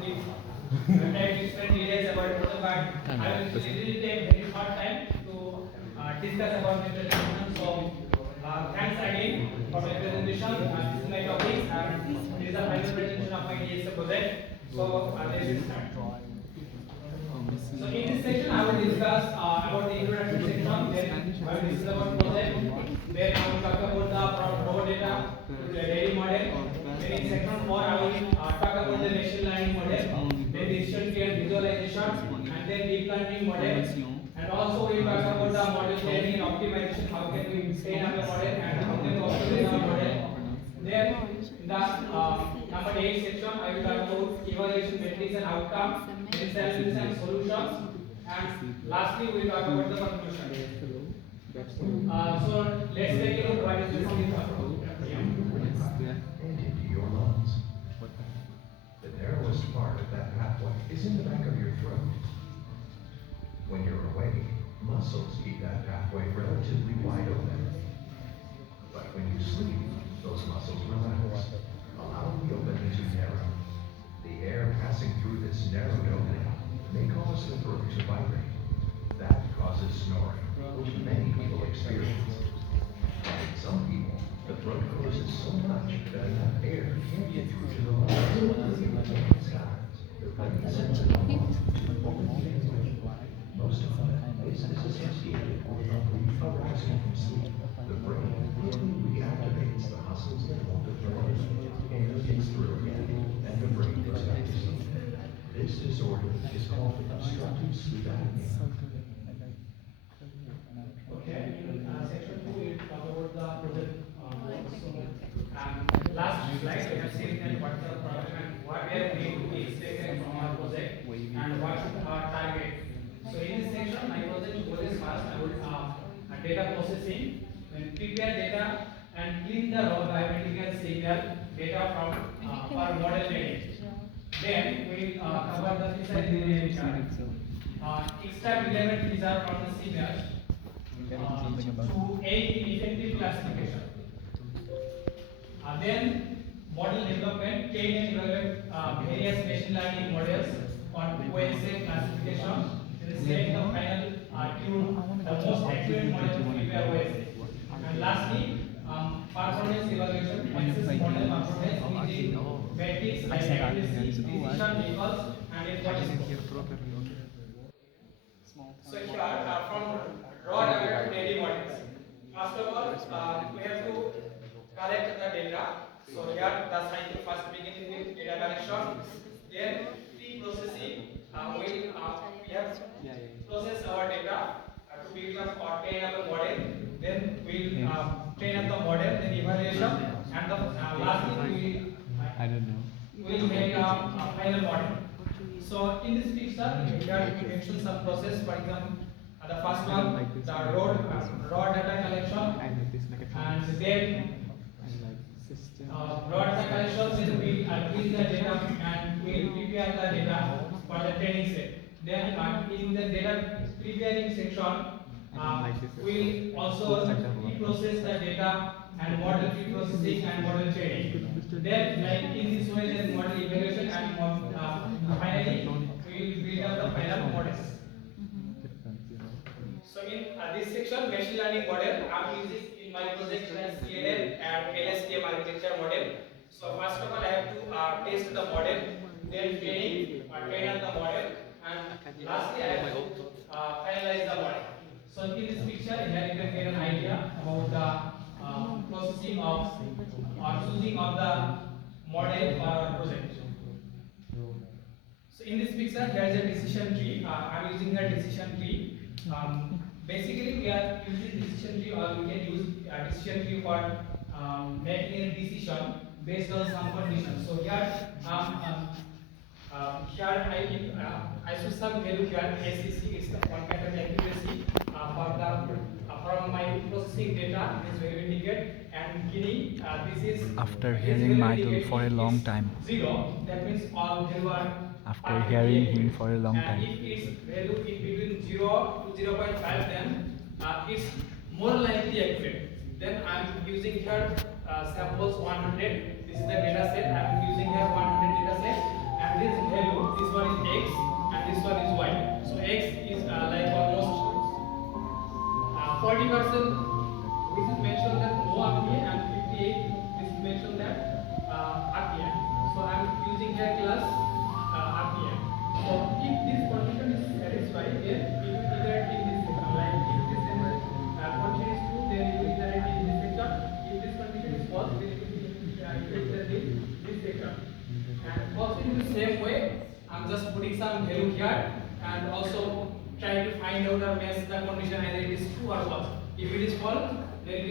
to give different details about it, but I will really take very short time to discuss about the presentation. So, thanks again for my presentation. This is my topic, and this is the final presentation of my DSA project. So, let's start. So in this section, I will discuss about the introduction section. Then I will discuss about project. Then I will talk about the from raw data to the daily model. Then in section 4, I will talk about the machine learning model. Then decision tree and visualization, and then deep learning model. And also we will talk about the model training and optimization. How can we train our model and how can we optimize our model. Then in the number 8 section, I will talk about evaluation metrics and outcome, then challenges and solutions, and lastly we will talk about the conclusion. So let's take a look what is the sleep apnea. And into your lungs. The narrowest part of that pathway is in the back of your throat. When you're awake, muscles keep that pathway relatively wide open. But when you sleep, those muscles relax, allowing the opening to narrow. The air passing through this narrowed opening may cause the throat to vibrate. That causes snoring, which many people experience. And in some people, the throat closes so much that enough air can't get through to the lungs. Most often, this is associated with arousal from sleep. The brain quickly reactivates the muscles that hold the throat. Air gets through again, and the brain goes back to sleep. This disorder is called obstructive sleep apnea. Okay, in section 2 we will talk about the project. Last slide we have seen that what is the problem and what we are going to expect from our project and what should our target. So in this section, my project goal is first about data processing, then prepare data and clean the raw biometrical signal data from for model training. Then we will cover the precise linear chart. Extract relevant results from the signals to aid in effective classification. Then model development, train and evaluate various machine learning models on OSA classification. Then select the final tune the most accurate model to prepare OSA. And lastly, performance evaluation, access model performance using metrics like accuracy, decision equals, and efficiency. So here from raw data to daily models. First of all, we have to collect the data. So here the cycle first begins with data collection. Then pre-processing, we have process our data to build up or train up the model. Then we will train up the model, then evaluation, and the lastly we will make a final model. So in this picture, we have mentioned some process. For example, the first one, the raw data collection, and then raw data collection. Then we increase the data and we prepare the data for the training set. Then in the data preparing section, we also pre-process the data and model pre-processing and model training. Then, like in this way, then model evaluation and finally we will build up the final models. So in this section, machine learning model, I am using in my project SCLL and LSTM architecture model. So first of all, I have to test the model, then train up the model, and lastly I have to finalize the model. So in this picture, here you can get an idea about the processing of or choosing of the model for our project. So in this picture, there is a decision tree. I am using a decision tree. Basically, we are using decision tree, or we can use a decision tree for making a decision based on some conditions. So here, I should some value here SEC. It's the one kind of accuracy for the from my processing data. This will indicate and beginning. This is After hearing Michael for a long time. 0. That means all value are After hearing him for a long time. and if its value is between 0 to 0.5, then it's more likely accurate. Then I am using here samples 100. This is the data set. I am using here 100 data set, and this value X and this one is Y. So X is like almost 40%, which is mentioned that no apnea, and 58 this is mentioned that apnea. So I'm using here class apnea. So if this condition is satisfied, then it will iterate in this section. Like if this condition is true, then it will iterate in this section. If this condition is false, then it will iterate in this section. And also in the same way, I'm just putting some value here and also trying to find out or match the condition either it is true or false. If it is false, then it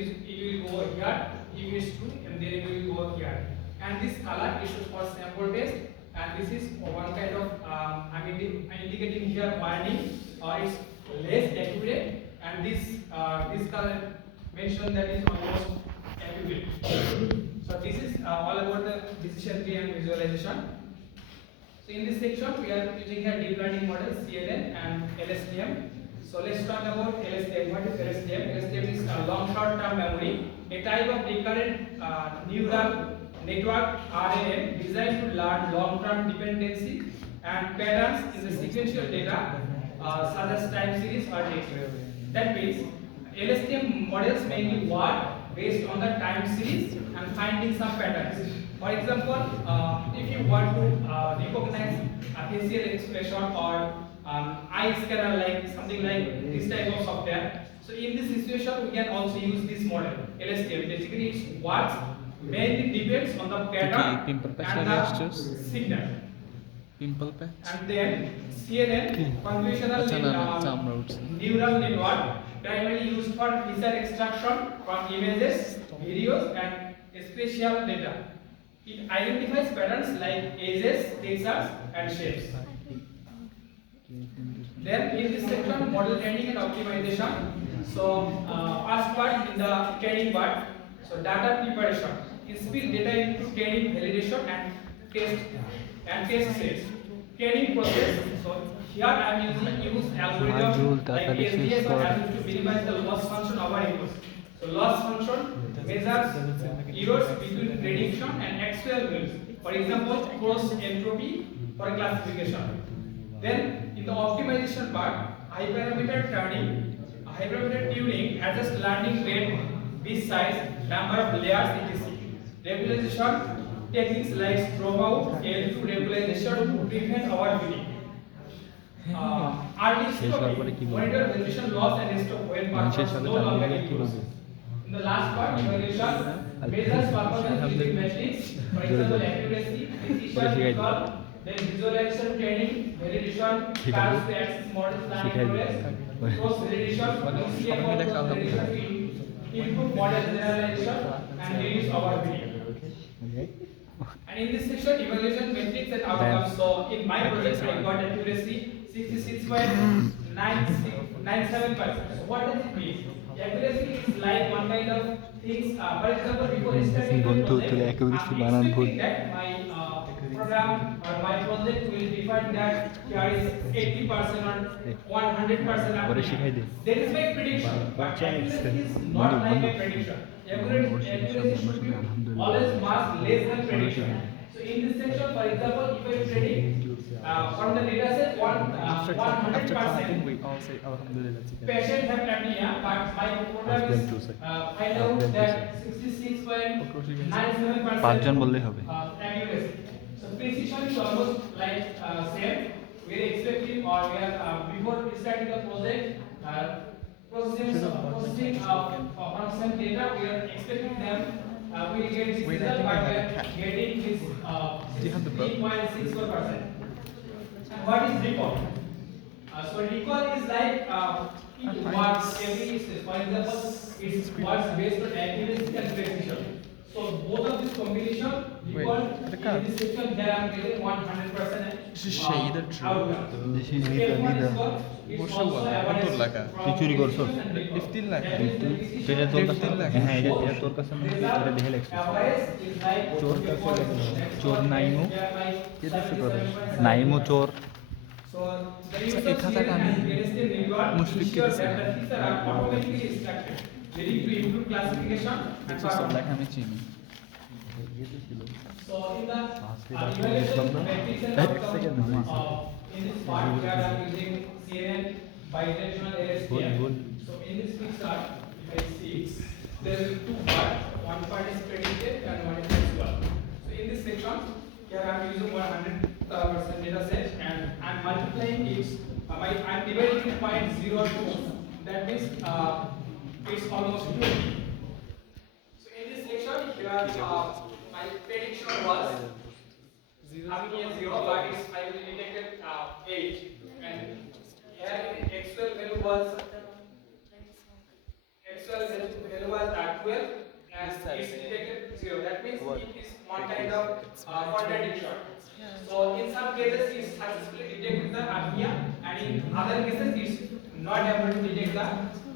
will go here. If it is true, and then it will go here. And this color is for sample test. And this is one kind of I'm indicating here warning, or it's less accurate. And this color mentioned that is almost accurate. So this is all about the decision tree and visualization. So in this section, we are using here deep learning models, CNN and LSTM. So let's talk about LSTM. What is LSTM? LSTM is a long short-term memory, a type of recurrent neural network RNN designed to learn long-term dependency and patterns in the sequential data, such as time series or text. That means LSTM models mainly work based on the time series and finding some patterns. For example, if you want to recognize a facial expression or eye scanner, like something like this type of software. So in this situation, we can also use this model, LSTM. Basically, it works mainly depends on the pattern and the signal. Pimple patch. And then CNN, convolutional neural network, primarily used for feature extraction from images, videos, and spatial data. It identifies patterns like edges, textures, and shapes. Then in this section, model training and optimization. So first part in the training part. So data preparation. Split data into training, validation, and test sets. Training process. So here I am using algorithm like SDS or to minimize the loss function of our inputs. So loss function measures errors between prediction and actual values. For example, cross entropy for classification. Then in the optimization part, hyperparameter tuning adjusts learning rate, bit size, number of layers, etc. Regularization techniques like strobe out, L2 regularization to prevent overfitting. Early stopping, monitor validation loss and stop when performance no longer improves. In the last part, evaluation measures performance using metrics, for example, accuracy, precision, recall, then visualization training, validation, paths to access models, learning progress, cross validation, improve model generalization and reduce overfitting. And in this section, evaluation metrics and outcomes. So in my project, I got accuracy 66.97%. So what does it mean? Accuracy is like one kind of things. For example, before starting the project, I'm expecting that my program or my project will define that here is 80% or 100% accuracy. That is my prediction. But accuracy is not like a prediction. Accuracy should be always much less than prediction. So in this section, for example, if I predict from the data set 100% we all say Alhamdulillah. patient have apnea, but my program is find out that 66.97% accuracy. So precision is almost like same. We are expecting, or we are before starting the project, processing of some data. We are expecting them. We get this result, but we are getting this 3.64%. What is recall? So recall is like it works every step. For example, it works based on accuracy and precision. So both of this combination, recall in this section, here I am getting 100% outcome. This is It's also awareness from চুরি করছো? precision and recall. 15 lakh. That means the decision এটা তোর কাছে হ্যাঁ এটা result, তোর কাছে মনে হয় এটা দেখে লেখছিস awareness is like চোর কাছে চোর নাইমু এটা নাইমু চোর So the use এই of খাতাটা CNN আমি and LSTM network মুশফিককে ensures দিছি। that the features are automatically extracted, leading to improved classification and দেখছো সব performance. লেখা আমি চিনি So in the evaluation metrics and outcomes in this part, we are using CNN bidirectional LSTM. So in this picture, if I see, there will be two parts. One part is predicted and one is actual. So in this section, here I am using 100% data set and I am multiplying it. I am dividing it by 0.02. That means it's almost 20. So in this section, here my prediction was having a 0, but it's I will detected 8, and here actual value was 12, and it's detected 0. That means it is one kind of contradiction. So in some cases it's successfully detected the apnea, and in other cases it's not able to detect the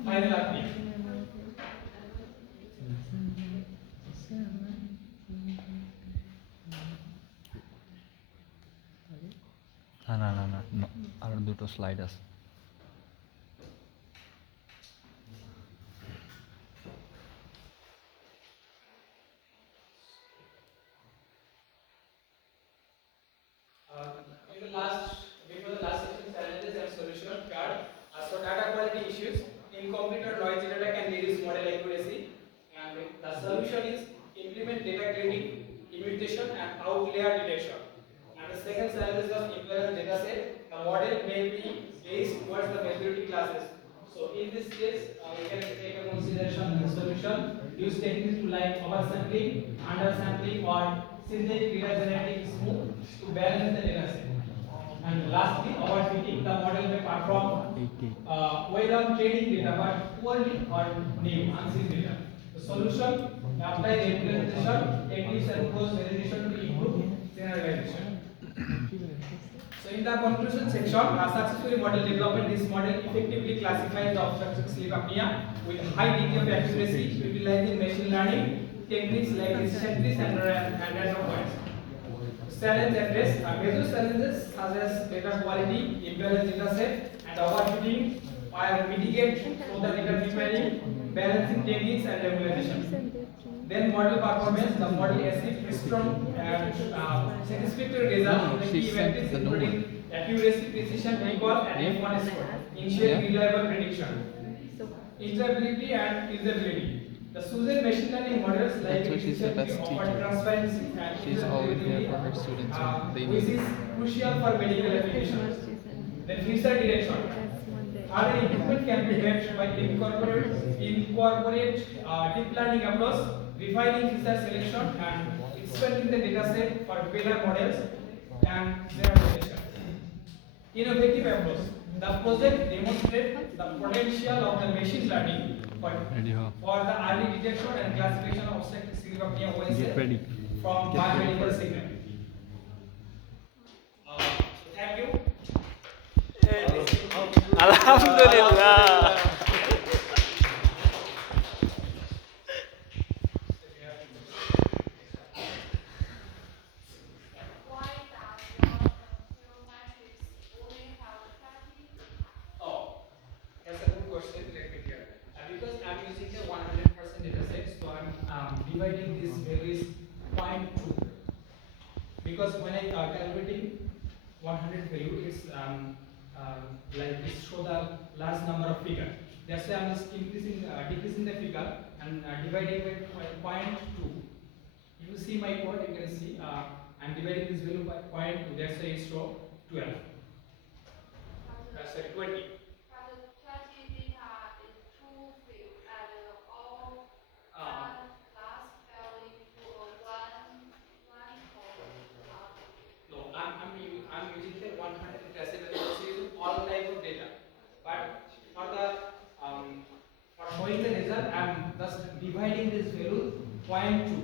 final apnea. না আরো দুটো slide আছে Before the last section, challenges and solution card. So data quality issues, incomplete or noisy data can reduce model accuracy, and the solution is implement data cleaning, immutation, and outlier detection. And the second challenge is of equivalent data set. The model may be based towards the majority classes. So in this case, we can take a consideration the solution. Use techniques to like oversampling, undersampling, or synthetic data generating smooth to balance the data set. And lastly, overfitting. The model may perform well on training data but poorly on new, unseen data. The solution: apply representation techniques and cross validation to improve generalization. So in the conclusion section, successfully model development. This model effectively classifies the obstructive sleep apnea with high degree of accuracy, utilizing machine learning techniques like decision trees and random points. Challenge address. Major challenges such as data quality, imbalanced data set, and overfitting are mitigated through the data preparing, balancing techniques, and regularization. Then model performance. The model achieves strong and satisfactory results in the key metrics including accuracy, precision, recall, and F1 score, ensuring reliable prediction, interpretability, and usability. The chosen machine learning models like decision tree offer transparency and interpretability, which is crucial for medical applications. Then future direction. Further improvement can be made by incorporate deep learning approach, refining feature selection, and expanding the data set for better models and their application. Innovative approach. The project demonstrates the potential of the machine learning for the early detection and classification of obstructive sleep apnea from biomedical signal. Thank you. আলহামদুলিল্লাহ That's a good question. Let me clear. Because I'm using the 100% data set, so I'm dividing this values 0.2. Because when I calculating 100 value, it's like this show the large number of figure. That's why I'm just decreasing the figure and dividing by 0.2. If you see my code, you can see I'm dividing this value by 0.2. That's why it's show 12. That's why 20. I'm using the 100 data set using all type of data, but for the for showing the result, I'm just dividing this value 0.2.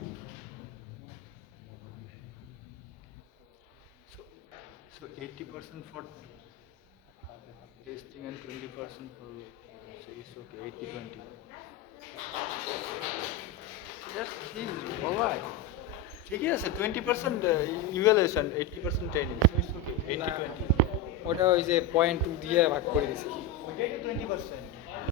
So 80% for testing and 20% for so it's okay 80-20. Yes, it's alright. ঠিকই আছে 20% evaluation 80% training so it's okay 80-20 ওটা ওই যে 0.2 দিয়ে ভাগ করে দিছি ওইটাই তো 20%